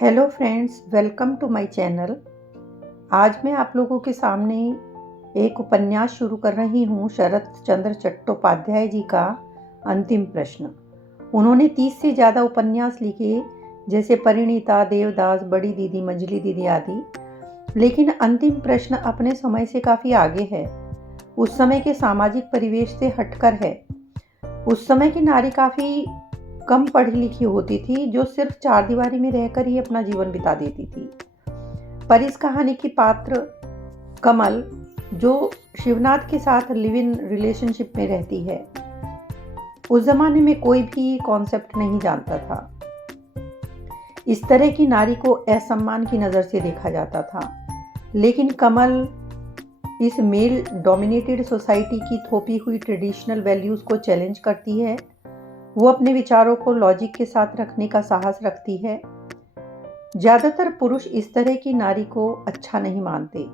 Hello friends, welcome to my channel. आज मैं आप लोगों के सामने एक उपन्यास शुरू कर रही हूँ, शरत चंद्र चट्टोपाध्याय जी का अंतिम प्रश्न। उन्होंने 30 से ज़्यादा उपन्यास लिखे, जैसे परिणीता, देवदास, बड़ी दीदी, मंजली दीदी आदि। लेकिन अंतिम प्रश्न अपने समय से काफ़ी आगे है, उस समय के सामाजिक परिवेश से हटकर है। उस समय की नारी काफ़ी कम पढ़ी लिखी होती थी, जो सिर्फ चार दीवारी में रहकर ही अपना जीवन बिता देती थी। पर इस कहानी की पात्र कमल, जो शिवनाथ के साथ लिव इन रिलेशनशिप में रहती है, उस जमाने में कोई भी कॉन्सेप्ट नहीं जानता था। इस तरह की नारी को असम्मान की नज़र से देखा जाता था। लेकिन कमल इस मेल डोमिनेटेड सोसाइटी की थोपी हुई ट्रेडिशनल वैल्यूज़ को चैलेंज करती है। वो अपने विचारों को लॉजिक के साथ रखने का साहस रखती है। ज़्यादातर पुरुष इस तरह की नारी को अच्छा नहीं मानते।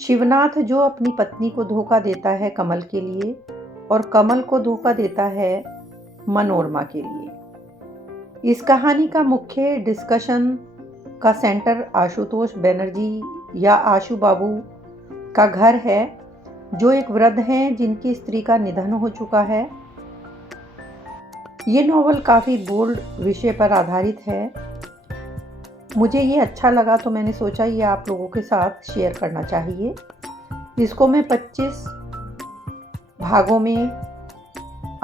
शिवनाथ, जो अपनी पत्नी को धोखा देता है कमल के लिए, और कमल को धोखा देता है मनोरमा के लिए। इस कहानी का मुख्य डिस्कशन का सेंटर आशुतोष बनर्जी या आशु बाबू का घर है, जो एक वृद्ध हैं जिनकी स्त्री का निधन हो चुका है। ये नॉवल काफ़ी बोल्ड विषय पर आधारित है। मुझे ये अच्छा लगा तो मैंने सोचा ये आप लोगों के साथ शेयर करना चाहिए। इसको मैं 25 भागों में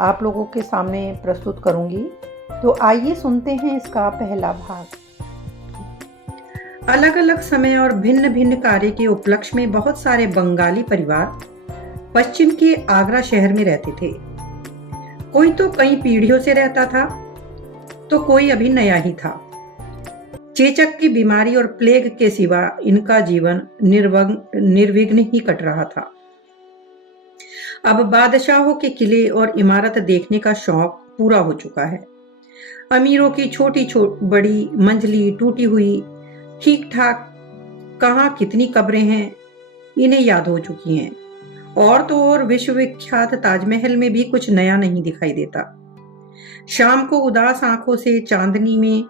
आप लोगों के सामने प्रस्तुत करूंगी। तो आइए सुनते हैं इसका पहला भाग। अलग अलग समय और भिन्न भिन्न कार्य के उपलक्ष्य में बहुत सारे बंगाली परिवार पश्चिम के आगरा शहर में रहते थे। कोई तो कई पीढ़ियों से रहता था, तो कोई अभी नया ही था। चेचक की बीमारी और प्लेग के सिवा इनका जीवन निर्विघ्न ही कट रहा था। अब बादशाहों के किले और इमारत देखने का शौक पूरा हो चुका है। अमीरों की छोटी बड़ी मंजिली टूटी हुई ठीक ठाक कहाँ कितनी कब्रें हैं, इन्हें याद हो चुकी हैं। और तो और विश्वविख्यात ताजमहल में भी कुछ नया नहीं दिखाई देता। शाम को उदास आंखों से चांदनी में,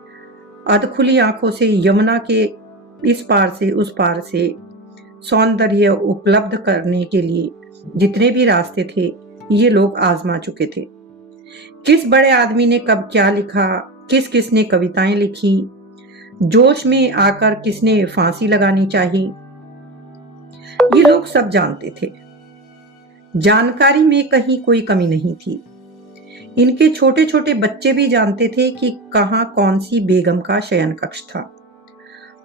अधखुली आंखों से यमुना के इस पार से उस पार से सौंदर्य उपलब्ध करने के लिए जितने भी रास्ते थे, ये लोग आजमा चुके थे। किस बड़े आदमी ने कब क्या लिखा, किस किसने कविताएं लिखी, जोश में आकर किसने फांसी लगानी चाहिए, ये लोग सब जानते थे। जानकारी में कहीं कोई कमी नहीं थी। इनके छोटे छोटे बच्चे भी जानते थे कि कहाँ कौन सी बेगम का शयन कक्ष था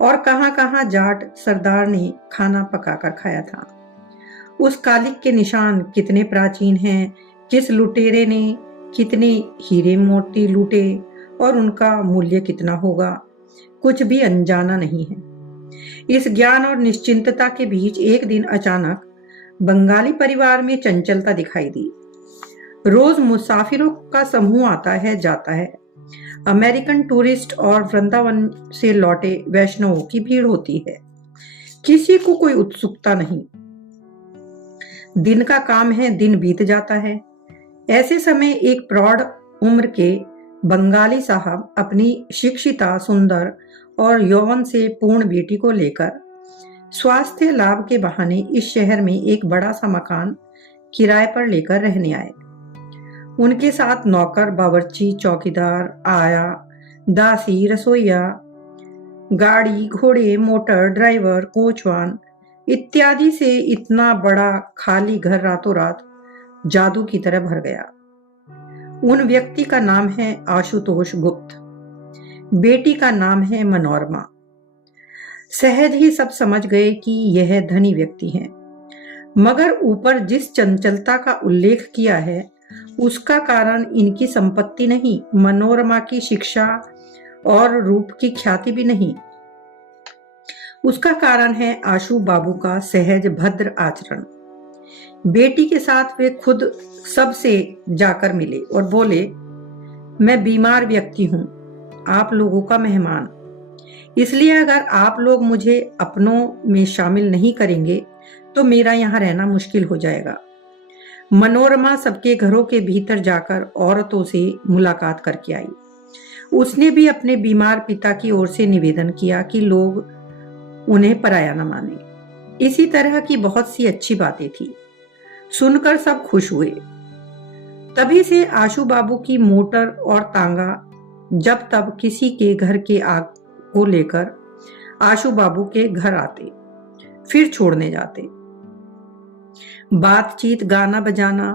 और कहाँ कहाँ जाट सरदार ने खाना पकाकर खाया था। उस कालिक के निशान कितने प्राचीन हैं, किस लुटेरे ने कितने हीरे मोती लूटे और उनका मूल्य कितना होगा, कुछ भी अनजाना नहीं है। इस ज्ञान और निश्चिंतता के बीच एक दिन अचानक बंगाली परिवार में चंचलता दिखाई दी। रोज मुसाफिरों का समूह आता है जाता है। अमेरिकन टूरिस्ट और वृंदावन से लौटे वैष्णवों की भीड़ होती है। किसी को कोई उत्सुकता नहीं। दिन का काम है, दिन बीत जाता है। ऐसे समय एक प्रौढ़ उम्र के बंगाली साहब अपनी शिक्षिता, सुंदर और यौवन से पूर्ण बेटी को लेकर स्वास्थ्य लाभ के बहाने इस शहर में एक बड़ा सा मकान किराए पर लेकर रहने आए। उनके साथ नौकर, बावर्ची, चौकीदार, आया, दासी, रसोइया, गाड़ी, घोड़े, मोटर, ड्राइवर, कोचवान इत्यादि से इतना बड़ा खाली घर रातों रात जादू की तरह भर गया। उन व्यक्ति का नाम है आशुतोष गुप्त, बेटी का नाम है मनोरमा। सहज ही सब समझ गए कि यह धनी व्यक्ति हैं, मगर ऊपर जिस चंचलता का उल्लेख किया है उसका कारण इनकी संपत्ति नहीं, मनोरमा की शिक्षा और रूप की ख्याति भी नहीं। उसका कारण है आशु बाबू का सहज भद्र आचरण। बेटी के साथ वे खुद सबसे जाकर मिले और बोले, मैं बीमार व्यक्ति हूं, आप लोगों का मेहमान, इसलिए अगर आप लोग मुझे अपनों में शामिल नहीं करेंगे तो मेरा यहाँ रहना मुश्किल हो जाएगा। मनोरमा सबके घरों के भीतर जाकर औरतों से मुलाकात करके आई उसने भी अपने बीमार पिता की ओर से निवेदन किया कि लोग उन्हें पराया न माने। इसी तरह की बहुत सी अच्छी बातें थी। सुनकर सब खुश हुए। तभी से आशू बाबू की मोटर और तांगा जब तब किसी के घर के आग को लेकर आशू बाबू के घर आते, फिर छोड़ने जाते। बातचीत, गाना बजाना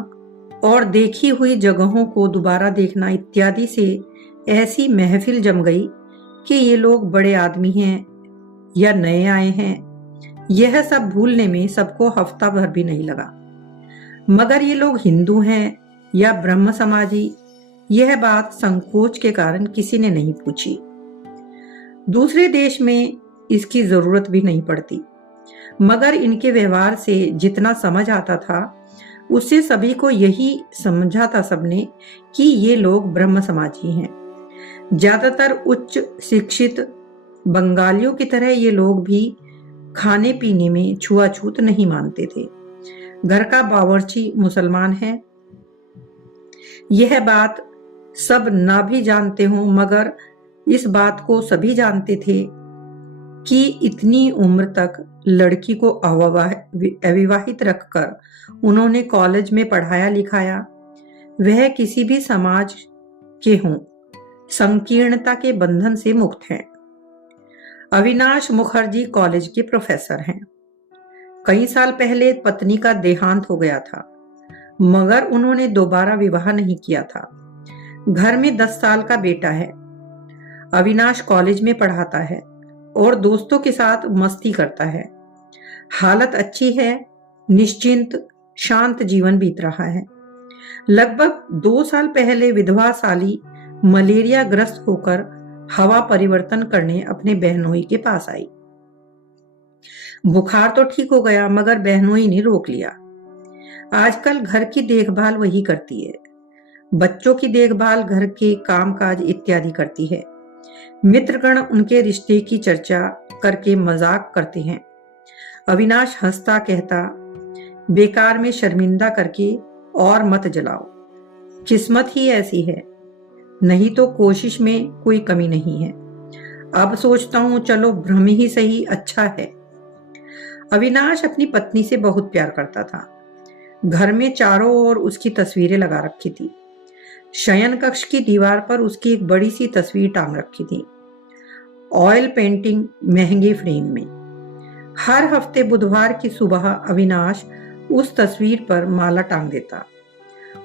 और देखी हुई जगहों को दोबारा देखना इत्यादि से ऐसी महफिल जम गई कि ये लोग बड़े आदमी हैं या नए आए हैं, यह सब भूलने में सबको हफ्ता भर भी नहीं लगा। मगर ये लोग हिंदू हैं या ब्रह्म समाजी, यह बात संकोच के कारण किसी ने नहीं पूछी। दूसरे देश में इसकी जरूरत भी नहीं पड़ती, मगर इनके व्यवहार से जितना समझ आता था उससे सभी को यही समझा था सबने कि ये लोग ब्रह्म समाजी हैं। ज्यादातर उच्च शिक्षित बंगालियों की तरह ये लोग भी खाने पीने में छुआछूत नहीं मानते थे। घर का बावर्ची मुसलमान है, यह बात सब ना भी जानते हों, मगर इस बात को सभी जानते थे कि इतनी उम्र तक लड़की को अविवाहित रखकर उन्होंने कॉलेज में पढ़ाया लिखाया, वह किसी भी समाज के हों, संकीर्णता के बंधन से मुक्त हैं। अविनाश मुखर्जी कॉलेज के प्रोफेसर हैं। कई साल पहले पत्नी का देहांत हो गया था, मगर उन्होंने दोबारा विवाह नहीं किया था। घर में 10 साल का बेटा है। अविनाश कॉलेज में पढ़ाता है और दोस्तों के साथ मस्ती करता है। हालत अच्छी है, निश्चिंत शांत जीवन बीत रहा है। लगभग 2 साल पहले विधवा साली मलेरिया ग्रस्त होकर हवा परिवर्तन करने अपने बहनोई के पास आई। बुखार तो ठीक हो गया, मगर बहनोई ने रोक लिया। आजकल घर की देखभाल वही करती है, बच्चों की देखभाल, घर के कामकाज इत्यादि करती है। मित्रगण उनके रिश्ते की चर्चा करके मजाक करते हैं। अविनाश हंसता कहता, बेकार में शर्मिंदा करके और मत जलाओ, किस्मत ही ऐसी है, नहीं तो कोशिश में कोई कमी नहीं है। अब सोचता हूं चलो भ्रम ही सही अच्छा है। अविनाश अपनी पत्नी से बहुत प्यार करता था। घर में चारों ओर उसकी तस्वीरें लगा रखी थी। शयन कक्ष की दीवार पर उसकी एक बड़ी सी तस्वीर टांग रखी थी, ऑयल पेंटिंग महंगे फ्रेम में। हर हफ्ते बुधवार की सुबह अविनाश उस तस्वीर पर माला टांग देता।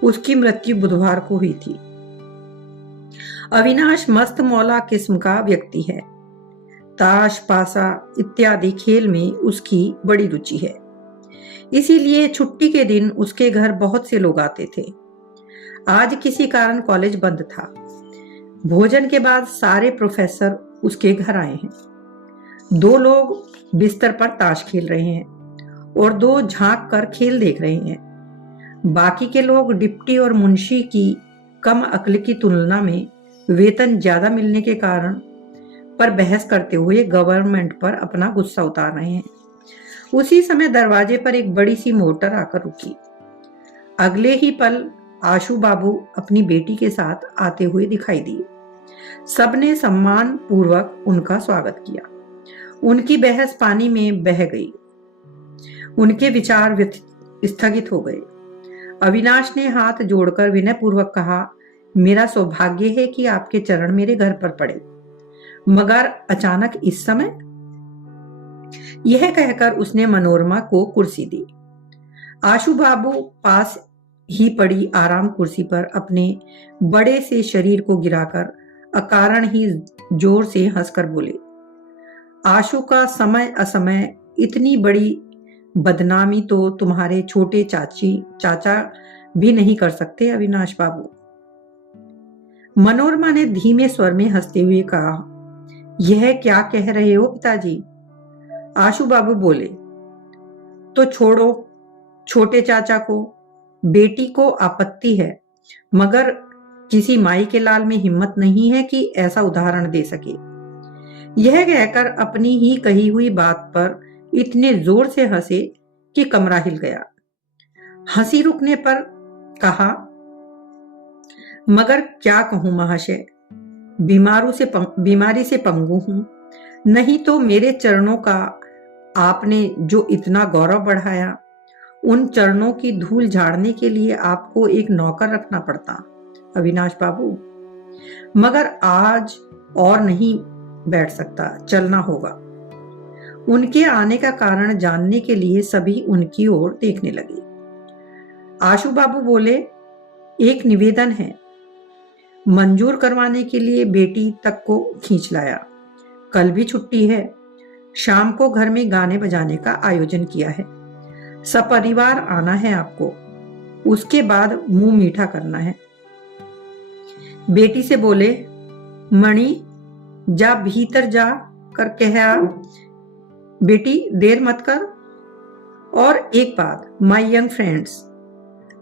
उसकी मृत्यु बुधवार को हुई थी। अविनाश मस्त मौला किस्म का व्यक्ति है। ताश, पासा इत्यादि खेल में उसकी बड़ी रुचि है। इसीलिए छुट्टी के दिन उसके घर बहुत से लोग आते थे। आज किसी कारण कॉलेज बंद था। भोजन के बाद सारे प्रोफेसर उसके घर आए हैं। 2 लोग बिस्तर पर ताश खेल रहे हैं और 2 झांक कर खेल देख रहे हैं। बाकी के लोग डिप्टी और मुंशी की कम अक्ल की तुलना में वेतन ज्यादा मिलने के कारण पर बहस करते हुए गवर्नमेंट पर अपना गुस्सा उतार रहे हैं। उसी समय दरवाजे पर एक बड़ी सी मोटर आकर रुकी। अगले ही पल आशू बाबू अपनी बेटी के साथ आते हुए दिखाई दिए। सबने सम्मान पूर्वक उनका स्वागत किया। उनकी बहस पानी में बह गई। उनके विचार स्थगित हो गए। अविनाश ने हाथ जोड़कर विनय पूर्वक कहा, मेरा सौभाग्य है कि आपके चरण मेरे घर पर पड़े, मगर अचानक इस समय? यह कहकर उसने मनोरमा को कुर्सी दी। आशू बाबू पास ही पड़ी आराम कुर्सी पर अपने बड़े से शरीर को गिराकर अकारण ही जोर से हंसकर बोले, आशू का समय असमय इतनी बड़ी बदनामी तो तुम्हारे छोटे चाचा भी नहीं कर सकते अविनाश बाबू। मनोरमा ने धीमे स्वर में हंसते हुए कहा, यह क्या कह रहे हो पिताजी? आशू बाबू बोले, तो छोड़ो छोटे चाचा को, बेटी को आपत्ति है, मगर किसी माई के लाल में हिम्मत नहीं है कि ऐसा उदाहरण दे सके। यह कहकर अपनी ही कही हुई बात पर इतने जोर से हंसे कि कमरा हिल गया। हंसी रुकने पर कहा, मगर क्या कहूं महाशय, बीमारी से पंगु हूं, नहीं तो मेरे चरणों का आपने जो इतना गौरव बढ़ाया, उन चरणों की धूल झाड़ने के लिए आपको एक नौकर रखना पड़ता अविनाश बाबू। मगर आज और नहीं बैठ सकता, चलना होगा। उनके आने का कारण जानने के लिए सभी उनकी ओर देखने लगे। आशु बाबू बोले, एक निवेदन है। मंजूर करवाने के लिए बेटी तक को खींच लाया। कल भी छुट्टी है। शाम को घर में गाने बजाने का आयोजन किया है। सपरिवार आना है आपको। उसके बाद मुंह मीठा करना है। बेटी से बोले, मणि जा भीतर जा कर कहा, बेटी देर मत कर। और एक बात, माय यंग फ्रेंड्स,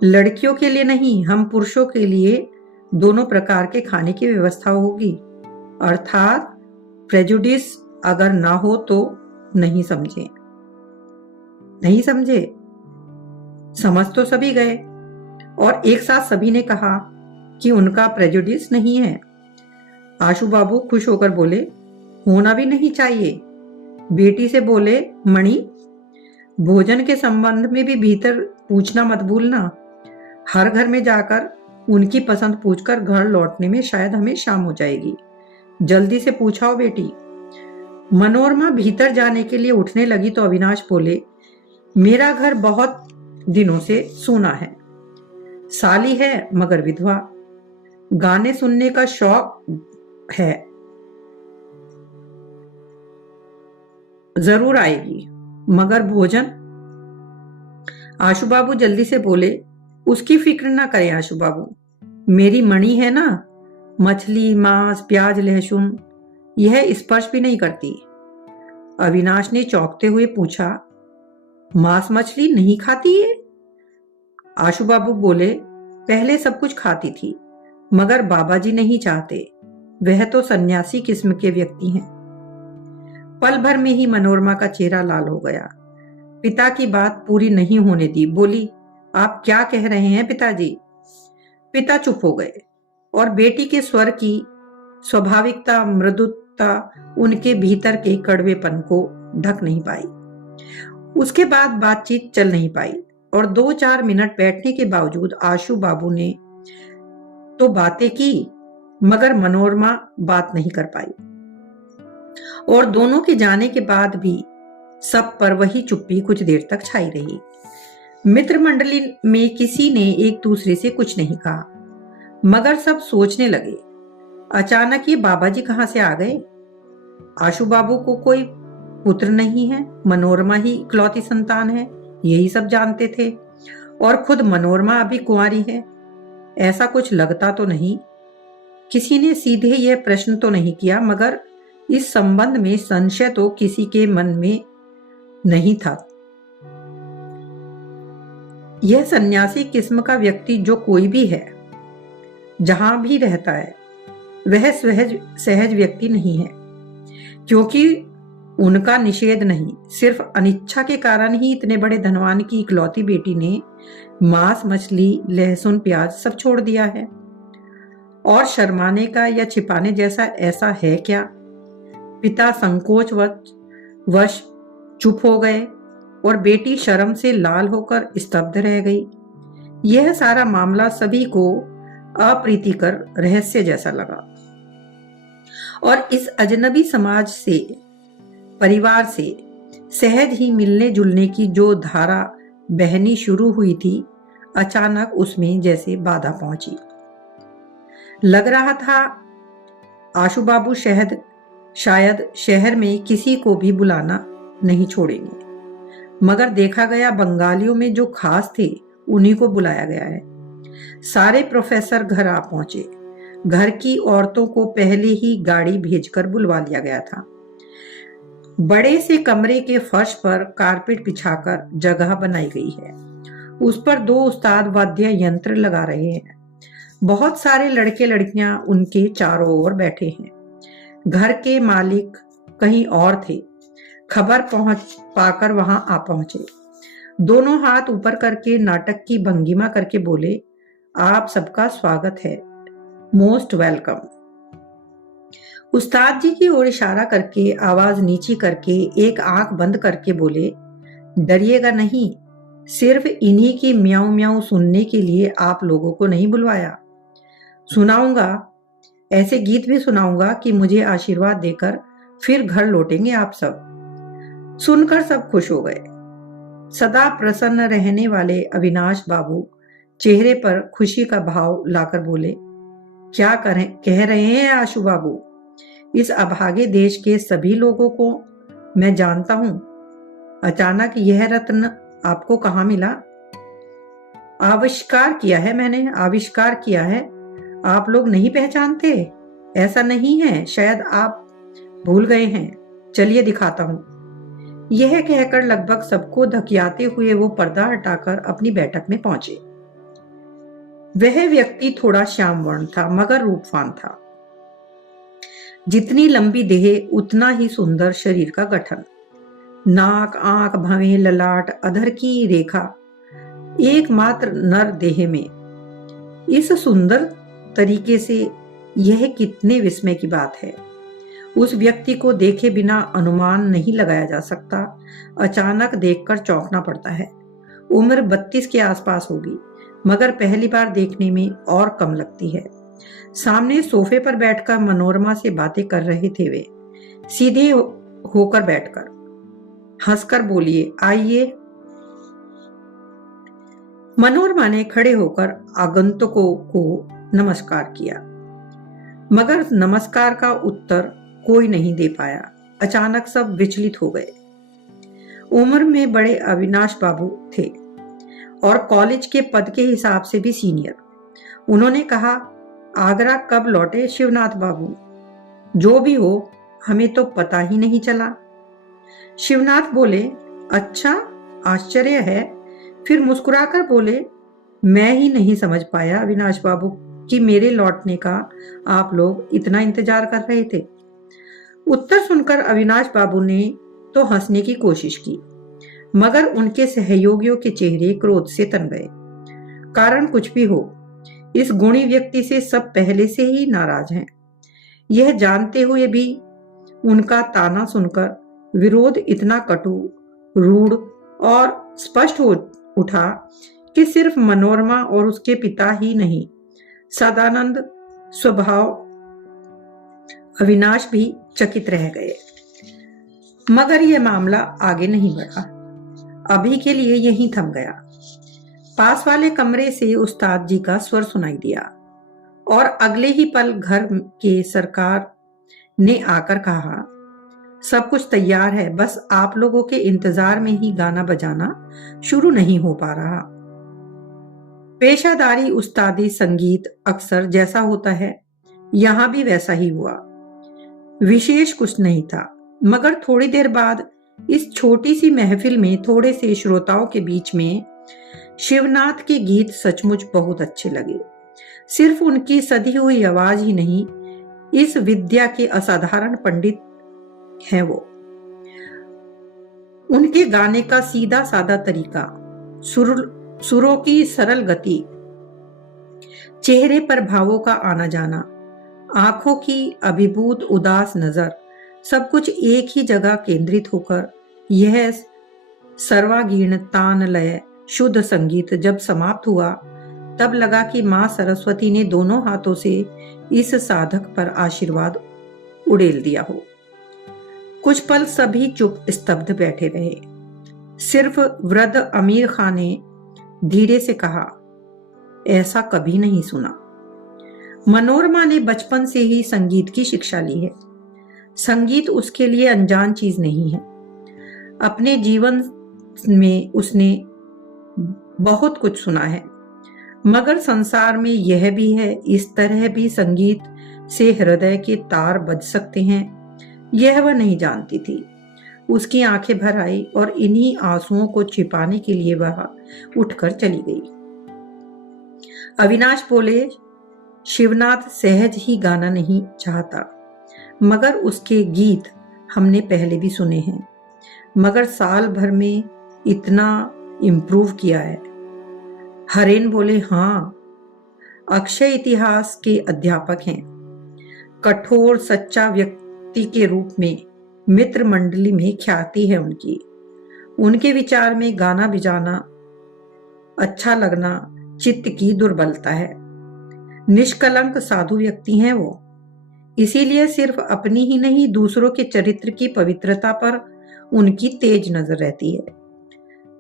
लड़कियों के लिए नहीं, हम पुरुषों के लिए दोनों प्रकार के खाने की व्यवस्था होगी। अर्थात प्रेजुडिस अगर ना हो तो नहीं समझे। नहीं समझे? समझ तो सभी गए और एक साथ सभी ने कहा कि उनका प्रेजुडिस नहीं है। आशु बाबू खुश होकर बोले, होना भी नहीं चाहिए। बेटी से बोले, मणि भोजन के संबंध में भी भीतर पूछना मत भूलना। हर घर में जाकर उनकी पसंद पूछकर घर लौटने में शायद हमें शाम हो जाएगी। जल्दी से पूछाओ बेटी। मनोरमा भीतर जाने के लिए उठने लगी तो अविनाश बोले, मेरा घर बहुत दिनों से सूना है। साली है मगर विधवा। गाने सुनने का शौक है, जरूर आएगी, मगर भोजन। आशु बाबू जल्दी से बोले, उसकी फिक्र ना करें आशु बाबू, मेरी मणि है ना, मछली मांस प्याज लहसुन यह स्पर्श भी नहीं करती। अविनाश ने चौंकते हुए पूछा, मांस मछली नहीं खाती है? आशु बाबू बोले, पहले सब कुछ खाती थी, मगर बाबा जी नहीं चाहते। वह तो सन्यासी किस्म के व्यक्ति हैं। पल भर में ही मनोरमा का चेहरा लाल हो गया। पिता की बात पूरी नहीं होने दी, बोली, आप क्या कह रहे हैं पिताजी? पिता चुप हो गए और बेटी के स्वर की स्वाभाविकता मृदुता उनके भीतर के कड़वेपन को ढक नहीं पाई। उसके बाद बातचीत चल नहीं पाई और 2-4 मिनट बैठने के बावजूद आशु बाबू ने तो बातें की, मगर मनोरमा बात नहीं कर पाई। और दोनों के जाने के बाद भी सब पर वही चुप्पी कुछ देर तक छाई रही। मित्र मंडली में किसी ने एक दूसरे से कुछ नहीं कहा, मगर सब सोचने लगे, अचानक ये बाबा जी कहां से आ गए? आशु बाबू को कोई पुत्र नहीं है, मनोरमा ही इकलौती संतान है, यही सब जानते थे। और खुद मनोरमा अभी कुंवारी है, ऐसा कुछ लगता तो नहीं। किसी ने सीधे यह प्रश्न तो नहीं किया, मगर इस संबंध में संशय तो किसी के मन में नहीं था। यह सन्यासी किस्म का व्यक्ति जो कोई भी है, जहां भी रहता है, वह सहज व्यक्ति नहीं है, क्योंकि उनका निषेध नहीं, सिर्फ अनिच्छा के कारण ही इतने बड़े धनवान की इकलौती बेटी ने मांस मछली लहसुन प्याज सब छोड़ दिया है। और शर्माने का या छिपाने जैसा ऐसा है क्या? पिता संकोच वश चुप हो गए और बेटी शर्म से लाल होकर स्तब्ध रह गई। यह सारा मामला सभी को अप्रीतिकर रहस्य जैसा लगा और इस अजनबी समाज से, परिवार से सहज ही मिलने जुलने की जो धारा बहनी शुरू हुई थी, अचानक उसमें जैसे बाधा पहुंची। लग रहा था आशु बाबू शायद शहर में किसी को भी बुलाना नहीं छोड़ेंगे, मगर देखा गया बंगालियों में जो खास थे उन्हीं को बुलाया गया है। सारे प्रोफेसर घर आ पहुंचे। घर की औरतों को पहले ही गाड़ी भेजकर बुलवा लिया गया था। बड़े से कमरे के फर्श पर कारपेट बिछाकर जगह बनाई गई है। उस पर 2 उस्ताद वाद्य यंत्र लगा रहे हैं। बहुत सारे लड़के लड़कियां उनके चारों ओर बैठे हैं। घर के मालिक कहीं और थे, खबर पाकर वहां आ पहुंचे। दोनों हाथ ऊपर करके नाटक की भंगिमा करके बोले, आप सबका स्वागत है, मोस्ट वेलकम। उस्ताद जी की ओर इशारा करके आवाज नीची करके एक आंख बंद करके बोले, डरिएगा नहीं, सिर्फ इन्हीं की म्याऊं म्याऊं सुनने के लिए आप लोगों को नहीं बुलवाया। सुनाऊंगा, ऐसे गीत भी सुनाऊंगा कि मुझे आशीर्वाद देकर फिर घर लौटेंगे आप सब। सुनकर सब खुश हो गए। सदा प्रसन्न रहने वाले अविनाश बाबू चेहरे पर खुशी का भाव लाकर बोले, क्या कह रहे हैं आशु बाबू? इस अभागे देश के सभी लोगों को मैं जानता हूं। अचानक यह रत्न आपको कहां मिला? आविष्कार किया है मैंने, आविष्कार किया है। आप लोग नहीं पहचानते? ऐसा नहीं है, शायद आप भूल गए हैं। चलिए दिखाता हूं। यह कहकर लगभग सबको धकियाते हुए वो पर्दा हटाकर अपनी बैठक में पहुंचे। वह व्यक्ति थोड़ा श्याम वर्ण था मगर रूपवान था। जितनी लंबी देह उतना ही सुंदर शरीर का गठन। नाक, आंख, भवें, ललाट, अधर की रेखा एकमात्र नर देह में। इस सुंदर तरीके से यह कितने विस्मय की बात है। उस व्यक्ति को देखे बिना अनुमान नहीं लगाया जा सकता। अचानक देखकर चौंकना पड़ता है। उम्र 32 के आसपास होगी मगर पहली बार देखने में और कम लगती है। सामने सोफे पर बैठकर मनोरमा से बातें कर रहे थे वे। सीधे होकर बैठकर हंसकर बोलिए, आइए। मनोरमा ने खड़े होकर आगंतुकों को नमस्कार किया मगर नमस्कार का उत्तर कोई नहीं दे पाया। अचानक सब विचलित हो गए। उम्र में बड़े अविनाश बाबू थे और कॉलेज के पद के हिसाब से भी सीनियर। उन्होंने कहा, आगरा कब लौटे शिवनाथ बाबू? जो भी हो, हमें तो पता ही नहीं चला। शिवनाथ बोले, अच्छा, आश्चर्य है। फिर मुस्कुराकर बोले, मैं ही नहीं समझ पाया अविनाश बाबू कि मेरे लौटने का आप लोग इतना इंतजार कर रहे थे। उत्तर सुनकर अविनाश बाबू ने तो हंसने की कोशिश की मगर उनके सहयोगियों के चेहरे क्रोध से तन गए। कारण कुछ भी हो, इस गुणी व्यक्ति से सब पहले से ही नाराज हैं। यह जानते हुए भी उनका ताना सुनकर विरोध इतना कटु, रूढ़ और स्पष्ट हो उठा कि सिर्फ मनोरमा और उसके पिता ही नहीं, सदानंद स्वभाव अविनाश भी चकित रह गए। मगर यह मामला आगे नहीं बढ़ा। अभी के लिए यहीं थम गया। पास वाले कमरे से उस्ताद जी का स्वर सुनाई दिया और अगले ही पल घर के सरकार ने आकर कहा, सब कुछ तैयार है, बस आप लोगों के इंतजार में ही गाना बजाना शुरू नहीं हो पा रहा। पेशादारी उस्तादी संगीत अक्सर जैसा होता है, यहां भी वैसा ही हुआ। विशेष कुछ नहीं था मगर थोड़ी देर बाद इस छोटी सी महफिल में थोड़े से श्रोताओं के बीच में शिवनाथ के गीत सचमुच बहुत अच्छे लगे। सिर्फ उनकी सधी हुई आवाज ही नहीं, इस विद्या के असाधारण पंडित हैं वो। उनके गाने का सीधा साधा तरीका, सुरों की सरल गति, चेहरे पर भावों का आना जाना, आंखों की अभिभूत उदास नजर, सब कुछ एक ही जगह केंद्रित होकर यह सर्वागीण तान लय शुद्ध संगीत जब समाप्त हुआ तब लगा कि मां सरस्वती ने दोनों हाथों से इस साधक पर आशीर्वाद उड़ेल दिया हो। कुछ पल सभी चुप स्तब्ध बैठे रहे। सिर्फ वृद्ध अमीर खान ने धीरे से कहा, ऐसा कभी नहीं सुना। मनोरमा ने बचपन से ही संगीत की शिक्षा ली है। संगीत उसके लिए अनजान चीज नहीं है। अपने जीवन में उसने बहुत कुछ सुना है मगर संसार में यह भी है, इस तरह भी संगीत से हृदय के तार बज सकते हैं, यह वह नहीं जानती थी। उसकी आंखें भर आई और इन्हीं आंसुओं को छिपाने के लिए वह उठकर चली गई। अविनाश बोले, शिवनाथ सहज ही गाना नहीं चाहता मगर उसके गीत हमने पहले भी सुने हैं मगर साल भर में इतना इम्प्रूव किया है। हरेन बोले, हाँ, अक्षय इतिहास के अध्यापक हैं। कठोर सच्चा व्यक्ति के रूप में मित्र मंडली में ख्याति है उनकी। उनके विचार में गाना बजाना अच्छा लगना चित्त की दुर्बलता है। निष्कलंक साधु व्यक्ति हैं वो, इसीलिए सिर्फ अपनी ही नहीं दूसरों के चरित्र की पवित्रता पर उनकी तेज नजर रहती है।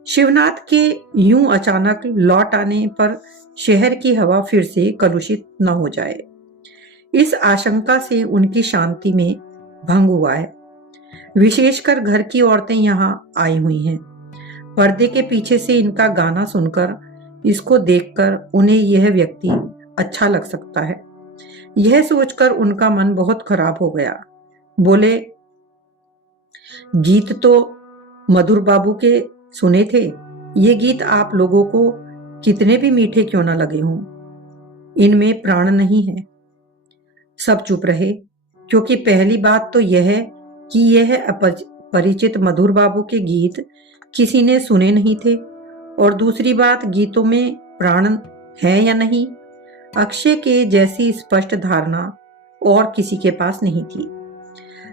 शिवनाथ के यूं अचानक लौट आने पर शहर की हवा फिर से कलुषित न हो जाए, इस आशंका से उनकी शांति में भंग हुआ है। विशेषकर घर की औरतें यहाँ आई हुई हैं। पर्दे के पीछे से इनका गाना सुनकर, इसको देखकर उन्हें यह व्यक्ति अच्छा लग सकता है। यह सोचकर उनका मन बहुत खराब हो गया। बोले, गीत तो मधुर बाबू के सुने थे, ये गीत आप लोगों को कितने भी मीठे क्यों न लगे हों, इनमें प्राण नहीं है। सब चुप रहे, क्योंकि पहली बात तो यह है कि यह अपरिचित मधुर बाबू के गीत किसी ने सुने नहीं थे, और दूसरी बात, गीतों में प्राण है या नहीं, अक्षय के जैसी स्पष्ट धारणा और किसी के पास नहीं थी।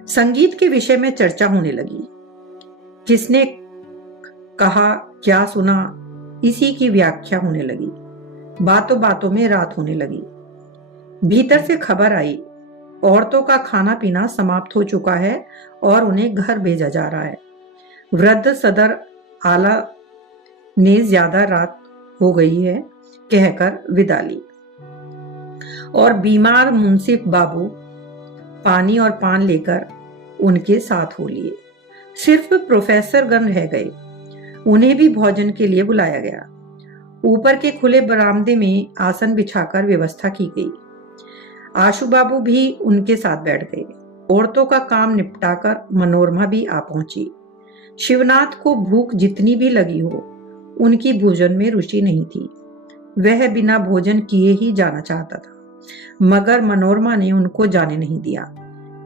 संगीत के विषय में चर्चा होने लगी। किसने कहा, क्या सुना, इसी की व्याख्या होने लगी। बातों बातों में रात होने लगी। भीतर से खबर आई, औरतों का खाना पीना समाप्त हो चुका है और उन्हें घर भेजा जा रहा है। वृद्ध सदर आला ने ज्यादा रात हो गई है कहकर विदा ली, और बीमार मुंसिफ बाबू पानी और पान लेकर उनके साथ हो लिए। सिर्फ प्रोफेसर गण रह गए, उन्हें भी भोजन के लिए बुलाया गया। ऊपर के खुले बरामदे में आसन बिछाकर व्यवस्था की गई। आशु बाबू भी उनके साथ बैठ गए। औरतों का काम निपटाकर मनोरमा भी आ पहुंची। शिवनाथ को भूख जितनी भी लगी हो, उनकी भोजन में रुचि नहीं थी। वह बिना भोजन किए ही जाना चाहता था, मगर मनोरमा ने उनको जाने नहीं दिया।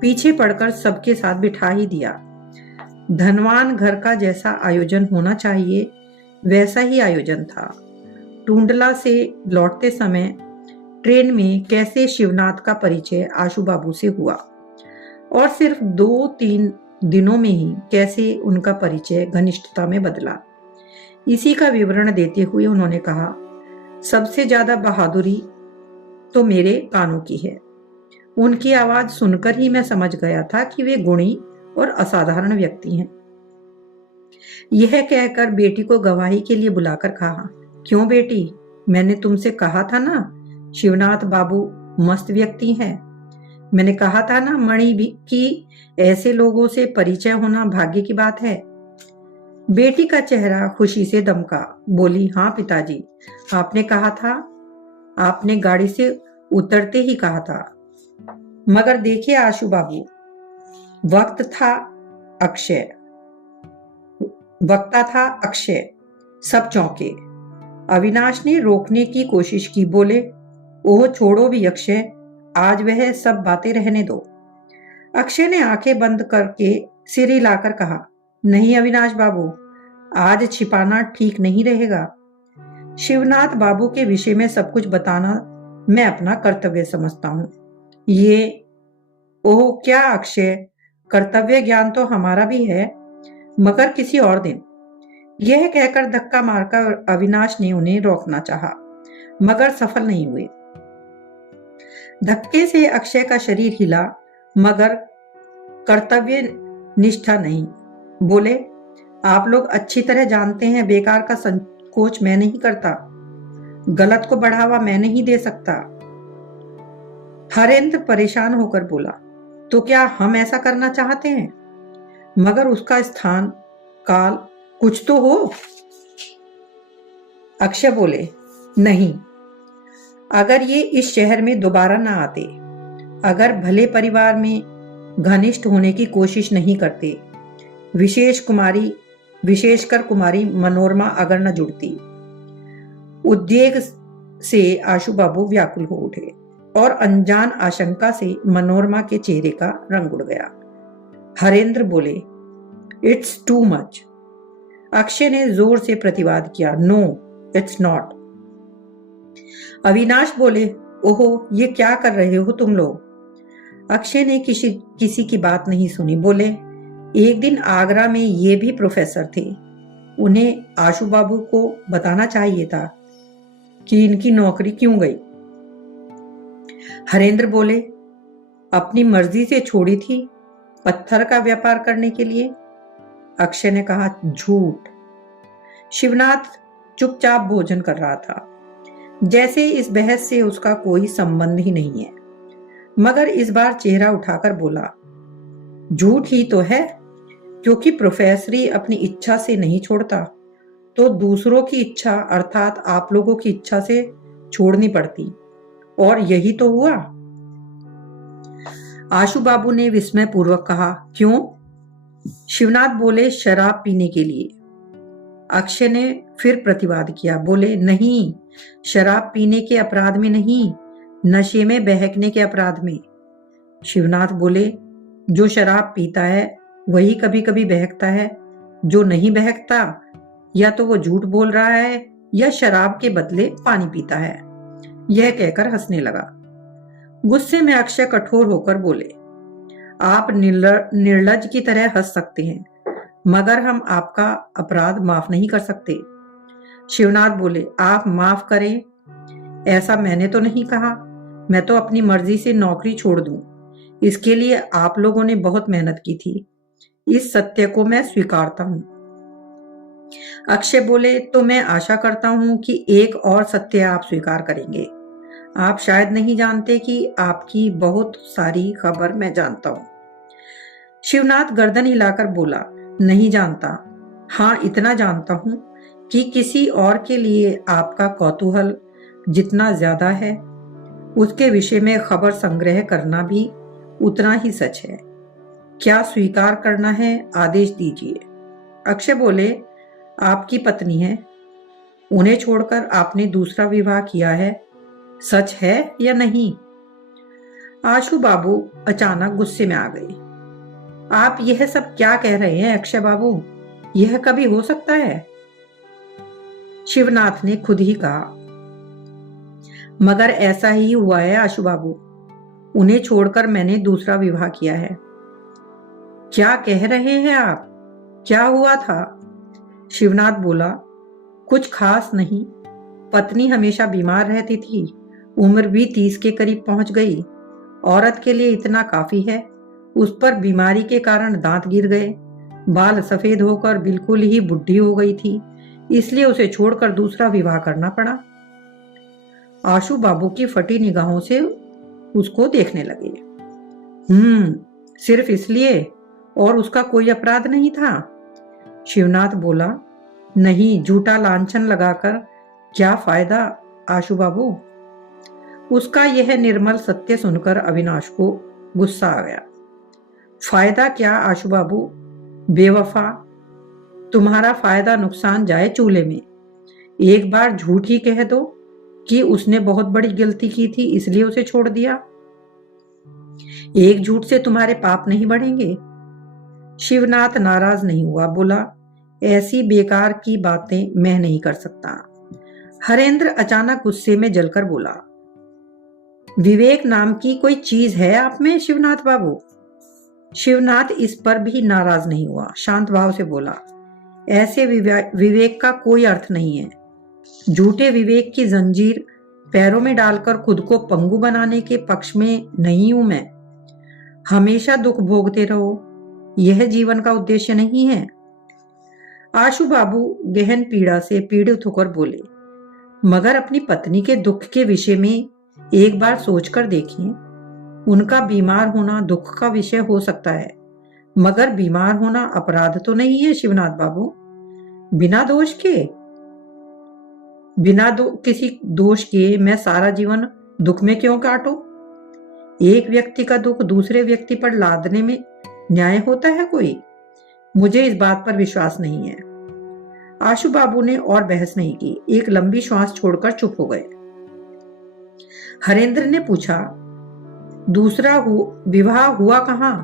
पीछे पड़कर सबके साथ बिठा ही दिया। धनवान घर का जैसा आयोजन होना चाहिए, वैसा ही आयोजन था। टूंडला से लौटते समय ट्रेन में कैसे शिवनाथ का परिचय आशु बाबू से हुआ, और सिर्फ 2-3 दिनों में ही कैसे उनका परिचय घनिष्ठता में बदला, इसी का विवरण देते हुए उन्होंने कहा, सबसे ज्यादा बहादुरी तो मेरे कानों की है। उनकी आवाज सुनकर ही मैं समझ गया था कि वे गुणी और असाधारण व्यक्ति हैं। यह कहकर बेटी को गवाही के लिए बुलाकर कहा, क्यों बेटी, मैंने तुमसे कहा था ना शिवनाथ बाबू मस्त व्यक्ति हैं। मैंने कहा था ना मणि भी कि ऐसे लोगों से परिचय होना भाग्य की बात है। बेटी का चेहरा खुशी से दमका, बोली, हाँ पिताजी, आपने कहा था, आपने गाड़ी से उतरते ही कहा था। मगर देखिए आशु बाबू, वक्ता था अक्षय, सब चौंके। अविनाश ने रोकने की कोशिश की, बोले, ओह छोड़ो भी अक्षय, आज वह सब बातें रहने दो। अक्षय ने आंखें बंद करके सिर हिलाकर कहा, नहीं अविनाश बाबू, आज छिपाना ठीक नहीं रहेगा। शिवनाथ बाबू के विषय में सब कुछ बताना मैं अपना कर्तव्य समझता हूं। ये ओह क्या अक्षय, कर्तव्य ज्ञान तो हमारा भी है, मगर किसी और दिन। यह कहकर धक्का मारकर अविनाश ने उन्हें रोकना चाहा, मगर सफल नहीं हुए। धक्के से अक्षय का शरीर हिला, मगर कर्तव्य निष्ठा नहीं। बोले, आप लोग अच्छी तरह जानते हैं, बेकार का संकोच मैं नहीं करता, गलत को बढ़ावा मैं नहीं दे सकता। हरेंद्र परेशान होकर बोला, तो क्या हम ऐसा करना चाहते हैं? मगर उसका स्थान काल कुछ तो हो। अक्षय बोले, नहीं, अगर ये इस शहर में दोबारा ना आते, अगर भले परिवार में घनिष्ठ होने की कोशिश नहीं करते, विशेषकर कुमारी मनोरमा अगर न जुड़ती। उद्वेग से आशु बाबू व्याकुल हो उठे और अनजान आशंका से मनोरमा के चेहरे का रंग उड़ गया। हरेंद्र बोले, इट्स टू मच। अक्षय ने जोर से प्रतिवाद किया, नो इट्स नॉट। अविनाश बोले, ओहो ये क्या कर रहे हो तुम लोग? अक्षय ने किसी की बात नहीं सुनी। बोले, एक दिन आगरा में ये भी प्रोफेसर थे, उन्हें आशु बाबू को बताना चाहिए था कि इनकी नौकरी क्यों गई। हरेंद्र बोले, अपनी मर्जी से छोड़ी थी, पत्थर का व्यापार करने के लिए। अक्षय ने कहा, झूठ। शिवनाथ चुपचाप भोजन कर रहा था, जैसे इस बहस से उसका कोई संबंध ही नहीं है, मगर इस बार चेहरा उठाकर बोला, झूठ ही तो है, क्योंकि प्रोफेसरी अपनी इच्छा से नहीं छोड़ता तो दूसरों की इच्छा अर्थात आप लोगों की इच्छा से छोड़नी पड़ती, और यही तो हुआ। आशु बाबू ने विस्मय पूर्वक कहा, क्यों? शिवनाथ बोले, शराब पीने के लिए। अक्षय ने फिर प्रतिवाद किया। बोले, नहीं, शराब पीने के अपराध में नहीं, नशे में बहकने के अपराध में। शिवनाथ बोले, जो शराब पीता है वही कभी कभी बहकता है, जो नहीं बहकता या तो वो झूठ बोल रहा है या शराब के बदले पानी पीता है। यह कहकर हंसने लगा। गुस्से में अक्षय कठोर होकर बोले, आप निर्लज की तरह हंस सकते हैं, मगर हम आपका अपराध माफ नहीं कर सकते। शिवनाथ बोले, आप माफ करें, ऐसा मैंने तो नहीं कहा। मैं तो अपनी मर्जी से नौकरी छोड़ दूं, इसके लिए आप लोगों ने बहुत मेहनत की थी, इस सत्य को मैं स्वीकारता हूं। अक्षय बोले, तो मैं आशा करता हूं कि एक और सत्य आप स्वीकार करेंगे। आप शायद नहीं जानते कि आपकी बहुत सारी खबर मैं जानता हूं। शिवनाथ गर्दन हिलाकर बोला, नहीं जानता। हाँ, इतना जानता हूं कि किसी और के लिए आपका कौतूहल जितना ज्यादा है, उसके विषय में खबर संग्रह करना भी उतना ही सच है। क्या स्वीकार करना है? आदेश दीजिए। अक्षय बोले, आपकी पत्नी है, उन्हें छोड़कर आपने दूसरा विवाह किया है, सच है या नहीं? आशु बाबू अचानक गुस्से में आ गए। आप यह सब क्या कह रहे हैं अक्षय बाबू? यह कभी हो सकता है? शिवनाथ ने खुद ही कहा, मगर ऐसा ही हुआ है आशु बाबू, उन्हें छोड़कर मैंने दूसरा विवाह किया है। क्या कह रहे हैं आप? क्या हुआ था? शिवनाथ बोला, कुछ खास नहीं, पत्नी हमेशा बीमार रहती थी, उम्र भी 30 के करीब पहुंच गई। औरत के लिए इतना काफी है। उस पर बीमारी के कारण दांत गिर गए, बाल सफेद होकर बिल्कुल ही बुढ़ी हो गई थी, इसलिए उसे छोड़कर दूसरा विवाह करना पड़ा। आशु बाबू की फटी निगाहों से उसको देखने लगे। सिर्फ इसलिए? और उसका कोई अपराध नहीं था? शिवनाथ बोला, नहीं, झूठा लांछन लगाकर क्या फायदा आशु बाबू? उसका यह निर्मल सत्य सुनकर अविनाश को गुस्सा आ गया। फायदा क्या आशु बाबू? बेवफा, तुम्हारा फायदा नुकसान जाए चूल्हे में। एक बार झूठ ही कह दो कि उसने बहुत बड़ी गलती की थी इसलिए उसे छोड़ दिया। एक झूठ से तुम्हारे पाप नहीं बढ़ेंगे। शिवनाथ नाराज नहीं हुआ, बोला, ऐसी बेकार की बातें मैं नहीं कर सकता। हरेंद्र अचानक गुस्से में जलकर बोला, विवेक नाम की कोई चीज है आप में शिवनाथ बाबू? शिवनाथ इस पर भी नाराज नहीं हुआ, शांत भाव से बोला, ऐसे विवेक का कोई अर्थ नहीं है। झूठे विवेक की जंजीर पैरों में डालकर खुद को पंगु बनाने के पक्ष में नहीं हूं मैं। हमेशा दुख भोगते रहो, यह जीवन का उद्देश्य नहीं है। आशु बाबू गहन पीड़ा से पीड़ित होकर बोले, मगर अपनी पत्नी के दुख के विषय में एक बार सोचकर देखिए। उनका बीमार होना दुख का विषय हो सकता है, मगर बीमार होना अपराध तो नहीं है शिवनाथ बाबू। बिना दोष के, किसी दोष के मैं सारा जीवन दुख में क्यों काटूं? एक व्यक्ति का दुख दूसरे व्यक्ति पर लादने में न्याय होता है कोई? मुझे इस बात पर विश्वास नहीं है। आशु बाबू ने और बहस नहीं की, एक लंबी श्वास छोड़कर चुप हो गए। हरेंद्र ने पूछा, दूसरा विवाह हुआ कहां?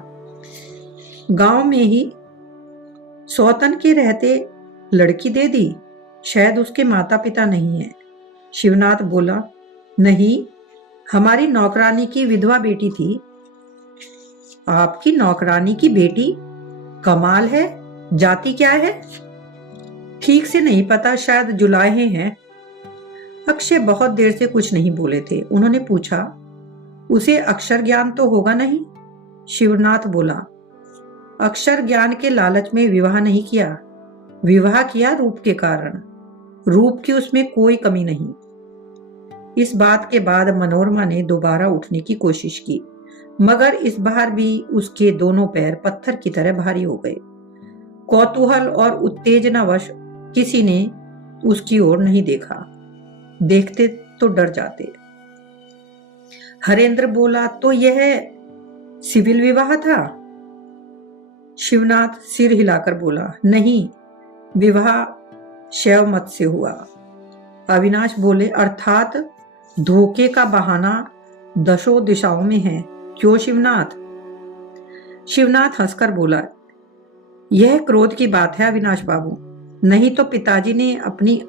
गांव में ही सौतन के रहते लड़की दे दी, शायद उसके माता पिता नहीं है। शिवनाथ बोला, नहीं, हमारी नौकरानी की विधवा बेटी थी। आपकी नौकरानी की बेटी? कमाल है। जाति क्या है? ठीक से नहीं पता, शायद जुलाहे हैं। अक्षय बहुत देर से कुछ नहीं बोले थे। उन्होंने पूछा, उसे अक्षर ज्ञान तो होगा नहीं? शिवनाथ बोला, अक्षर ज्ञान के लालच में विवाह नहीं किया। विवाह किया रूप के कारण। रूप की उसमें कोई कमी नहीं। इस बात के बाद मनोरमा ने दोबारा उठने की कोशिश की, मगर इस बार भी उसके दोनों पैर पत्थर की तरह भारी हो गए। कौतूहल और उत्तेजनावश किसी ने उसकी ओर नहीं देखा। देखते तो डर जाते। हरेंद्र बोला, तो यह सिविल विवाह था? शिवनाथ सिर हिलाकर बोला, नहीं, विवाह शैव मत से हुआ। अविनाश बोले, अर्थात धोखे का बहाना दशों दिशाओं में है, क्यों शिवनाथ? शिवनाथ हंसकर बोला, यह क्रोध की बात है अविनाश बाबू। नहीं तो पिताजी ने अपनी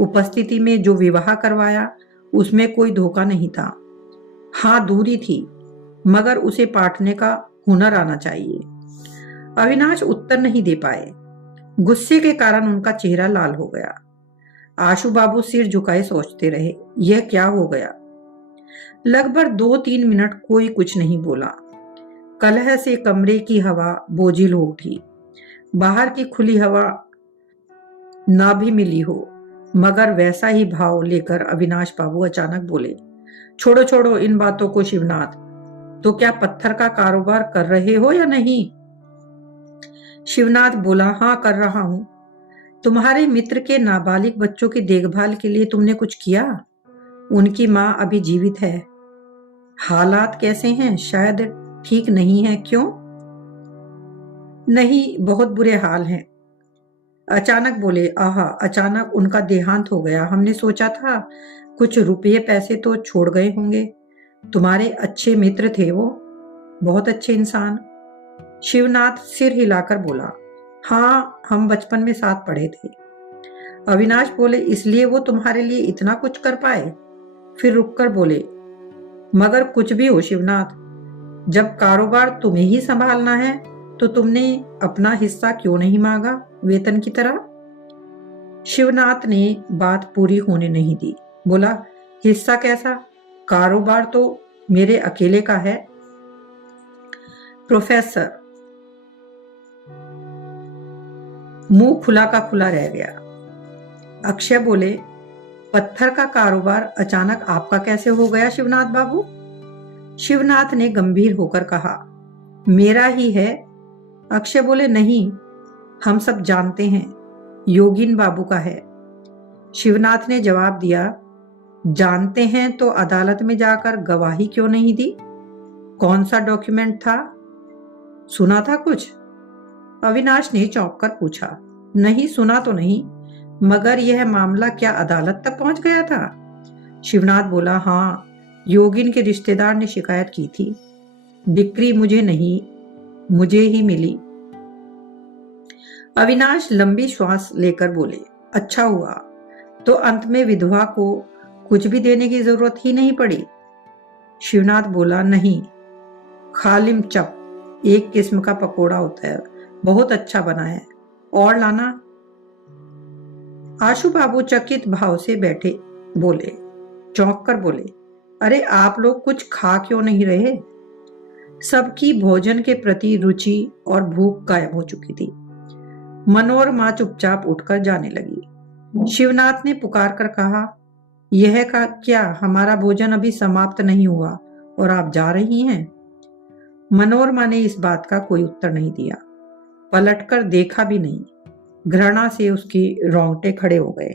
उपस्थिति में जो विवाह करवाया उसमें कोई धोखा नहीं था। हाँ, दूरी थी, मगर उसे पाटने का हुनर आना चाहिए। अविनाश उत्तर नहीं दे पाए। गुस्से के कारण उनका चेहरा लाल हो गया। आशु बाबू सिर झुकाए सोचते रहे, यह क्या हो गया। लगभग 2-3 मिनट कोई कुछ नहीं बोला। कलह से कमरे की हवा बोझिल हो उठी। बाहर की खुली हवा ना भी मिली हो, मगर वैसा ही भाव लेकर अविनाश बाबू अचानक बोले, छोड़ो छोड़ो इन बातों को शिवनाथ। तो क्या पत्थर का कारोबार कर रहे हो या नहीं? शिवनाथ बोला, हाँ कर रहा हूं। तुम्हारे मित्र के नाबालिग बच्चों की देखभाल के लिए तुमने कुछ किया? उनकी माँ अभी जीवित है। हालात कैसे हैं? शायद ठीक नहीं है। क्यों? नहीं, बहुत बुरे हाल हैं। अचानक बोले, आहा, अचानक उनका देहांत हो गया। हमने सोचा था कुछ रुपये पैसे तो छोड़ गए होंगे। तुम्हारे अच्छे मित्र थे वो, बहुत अच्छे इंसान। शिवनाथ सिर हिलाकर बोला, हाँ, हम बचपन में साथ पढ़े थे। अविनाश बोले, इसलिए वो तुम्हारे लिए इतना कुछ कर पाए? फिर रुककर बोले, मगर कुछ भी हो शिवनाथ, जब कारोबार तुम्हें ही संभालना है तो तुमने अपना हिस्सा क्यों नहीं मांगा वेतन की तरह? शिवनाथ ने बात पूरी होने नहीं दी। बोला, हिस्सा कैसा? कारोबार तो मेरे अकेले का है। प्रोफेसर मुंह खुला का खुला रह गया। अक्षय बोले, पत्थर का कारोबार अचानक आपका कैसे हो गया शिवनाथ बाबू? शिवनाथ ने गंभीर होकर कहा, मेरा ही है। अक्षय बोले, नहीं, हम सब जानते हैं, योगिन बाबू का है। शिवनाथ ने जवाब दिया, जानते हैं तो अदालत में जाकर गवाही क्यों नहीं दी? कौन सा डॉक्यूमेंट था? सुना था कुछ? अविनाश ने चौंक कर पूछा, नहीं सुना तो नहीं, मगर यह मामला क्या अदालत तक पहुंच गया था? शिवनाथ बोला, हाँ, योगिन के रिश्तेदार ने शिकायत की थी। बिक्री मुझे नहीं, मुझे ही मिली। अविनाश लंबी श्वास लेकर बोले, अच्छा हुआ, तो अंत में विधवा को कुछ भी देने की जरूरत ही नहीं पड़ी। शिवनाथ बोला, नहीं, खालिम चप एक किस्म का पकोड़ा होता है, बहुत अच्छा बना है, और लाना। आशु बाबू चकित भाव से बैठे बोले, चौंक कर बोले, अरे आप लोग कुछ खा क्यों नहीं रहे? सबकी भोजन के प्रति रुचि और भूख गायब हो चुकी थी। मनोरमा चुपचाप उठकर जाने लगी। शिवनाथ ने पुकार कर कहा, यह का क्या, हमारा भोजन अभी समाप्त नहीं हुआ और आप जा रही हैं? मनोरमा ने इस बात का कोई उत्तर नहीं दिया, पलटकर देखा भी नहीं। घृणा से उसके रोंगटे खड़े हो गए।